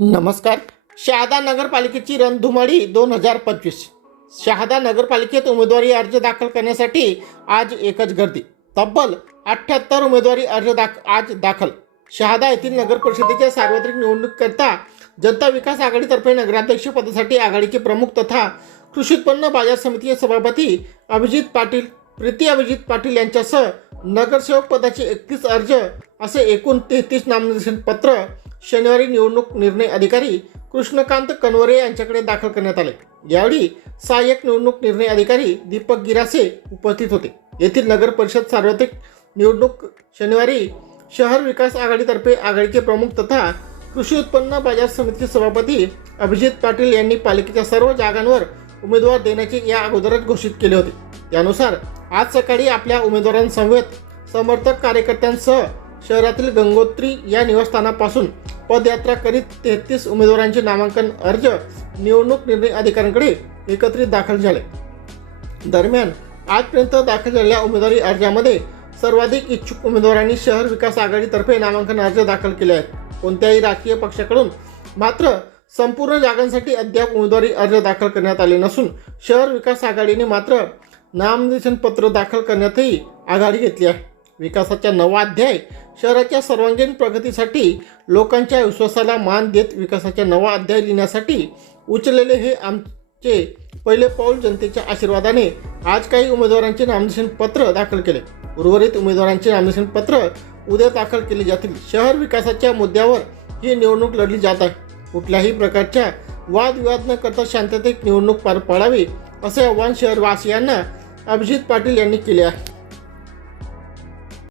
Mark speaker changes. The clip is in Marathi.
Speaker 1: नमस्कार. शहादा नगरपालिकेची रणधुमाळी दोन हजार पंचवीस. शहादा नगरपालिकेत उमेदवारी अर्ज दाखल करण्यासाठी आज एकच गर्दी. तब्बल अठ्ठ्याहत्तर उमेदवारी अर्ज दाख आज दाखल. शहादा येथील नगर परिषदेच्या सार्वत्रिक निवडणुकीकरता जनता विकास आघाडीतर्फे नगराध्यक्ष पदासाठी आघाडीचे प्रमुख तथा कृषी उत्पन्न बाजार समितीचे सभापती अभिजित पाटील प्रीती अभिजित पाटील यांच्यासह नगरसेवक पदाचे एकतीस अर्ज असे एकूण तेहतीस नामनिर्देशन पत्र शनिवारी निवडणूक निर्णय अधिकारी कृष्णकांत कनवरे यांच्याकडे दाखल करण्यात आले. यावेळी सहाय्यक निवडणूक निर्णय अधिकारी दीपक गिरासे उपस्थित होते. येथील नगर परिषद सार्वत्रिक निवडणूक शनिवारी शहर विकास आघाडीतर्फे आघाडीचे प्रमुख तथा कृषी उत्पन्न बाजार समितीचे सभापती अभिजित पाटील यांनी पालिकेच्या सर्व जागांवर उमेदवार देण्याचे या अगोदरच घोषित केले होते. त्यानुसार आज सकाळी आपल्या उमेदवारांसमवेत समर्थक कार्यकर्त्यांसह शहरातील गंगोत्री या निवासस्थानापासून पदयात्रा करीत तेहतीस उमेदवारांचे नामांकन अर्ज निवडणूक निर्णय अधिकाऱ्यांकडे एकत्रित दाखल झाले. दरम्यान आजपर्यंत दाखल झालेल्या उमेदवारी अर्जामध्ये सर्वाधिक इच्छुक उमेदवारांनी शहर विकास आघाडीतर्फे नामांकन अर्ज दाखल केले आहेत. कोणत्याही राजकीय पक्षाकडून मात्र संपूर्ण जागांसाठी अद्याप उमेदवारी अर्ज दाखल करण्यात आले नसून शहर विकास आघाडीने मात्र नामनिर्देशन पत्र दाखल करण्यातही आघाडी घेतली आहे. विकासाचा नवा अध्याय शहराच्या सर्वांगीण प्रगतीसाठी लोकांच्या विश्वासाला मान देत विकासाचा नवा अध्याय लिहिण्यासाठी उचललेले हे आमचे पहिले पाऊल जनतेच्या आशीर्वादाने आज काही उमेदवारांचे नामनिर्देशन पत्र दाखल केले. उर्वरित उमेदवारांचे नामनिर्देशन पत्र उद्या दाखल केले जातील. शहर विकासाच्या मुद्द्यावर ही निवडणूक लढली जात आहे. कुठल्याही प्रकारच्या वादविवाद न करता शांततेत निवडणूक पार पाडावी असे आवाहन शहरवासियांना अभिजित पाटील यांनी केले आहे.